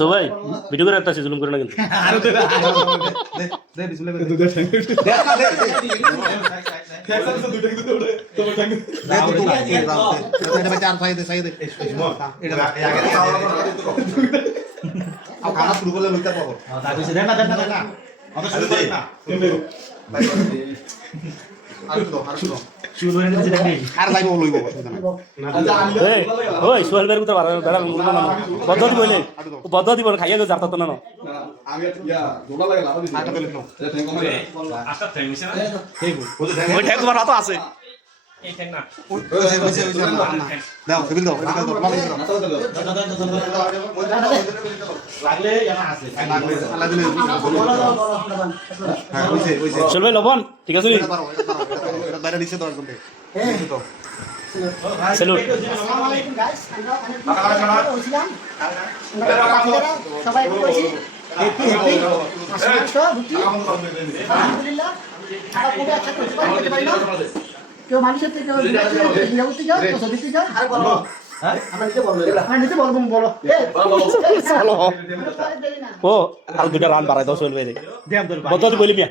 সবাই ভিডিও করে একটা জুলুম করে না কিন্তু আরো দে দে বিসমিল্লাহ করে দে দেখ না দে ফ্যাক্টর তো দুইটা কিন্তু ওরে তোমার টাঙ্গ দে তো এটা চার সাইড দে এটা আগে আও খানা শুরু করলে লইতে পাবো তা কইছে দেখ না অত শুরু করি না আর তো শুরু করে দিতে দেখ আর লাইভ লইব এই ওই সোহেল ভাইয়ের কথা বেড়া পদ্ধতি বলে পদ্ধতি বলে খাইয়া গো জারতা তো না আমি ইয়া দোলা লাগে লাভ দিছি আটা দিলে এটা ঠ্যাং কমে আটা ঠ্যাং মিছে না ঠিক ওই ঠ্যাং তোমার হাতে আছে এই ঠ্যাং না ওই দাও টেবিল দাও লাগলে জানা আছে আল্লাহ দিলে হ্যাঁ হইছে সোহেল ভাই লবণ ঠিক আছে নি এটা বাইরে নিচে দাও একদম তো স্যালুট আসসালামু আলাইকুম গাইস আমরা বলছিলাম সবাই বলছি হ্যাপি আসো বুটি আলহামদুলিল্লাহ সারা পুরো একসাথে করতে পারি না কেউ মানুষের থেকে বিয়াউতে যাও তো সবিতে যাও আর বলো হ্যাঁ আমরা নিতে বলবো বলো চলো ও আর দুটা রান বাড়াই দাও সোহেল ভাই পদ্ধতি বলি মিয়া